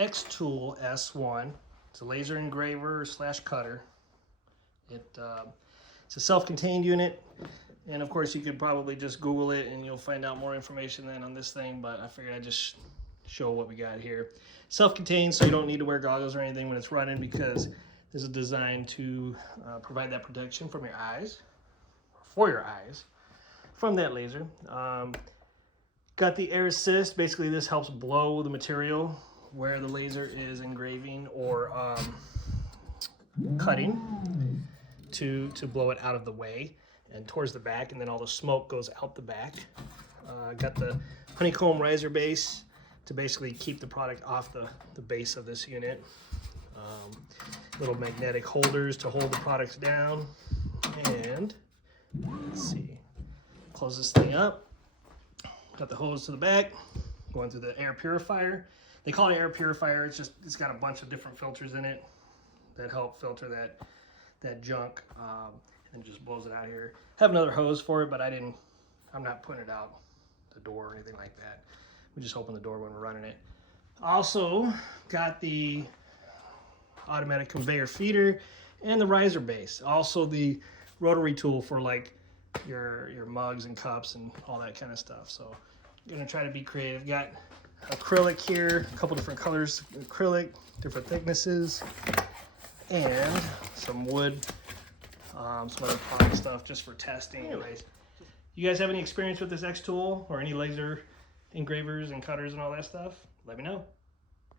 xTool S1. It's a laser engraver / cutter. It's a self-contained unit, and of course you could probably just Google it and you'll find out more information than on this thing, but I figured I'd just show what we got here. Self-contained, so you don't need to wear goggles or anything when it's running, because this is designed to provide that protection from your eyes, for your eyes, from that laser. Got the air assist. Basically this helps blow the material where the laser is engraving or cutting to blow it out of the way and towards the back, and then all the smoke goes out the back. Got the honeycomb riser base to basically keep the product off the base of this unit. Little magnetic holders to hold the products down. And let's see, close this thing up. Got the hose to the back, going through the air purifier. They call it air purifier. It's got a bunch of different filters in it that help filter that junk, and just blows it out here. Have another hose for it, but I'm not putting it out the door or anything like that. We just open the door when we're running it. Also got the automatic conveyor feeder and the riser base. Also the rotary tool for like your mugs and cups and all that kind of stuff. So I'm gonna try to be creative. Got acrylic here, a couple different colors, acrylic, different thicknesses, and some wood, some other product stuff just for testing. Anyways, you guys have any experience with this xTool or any laser engravers and cutters and all that stuff? Let me know.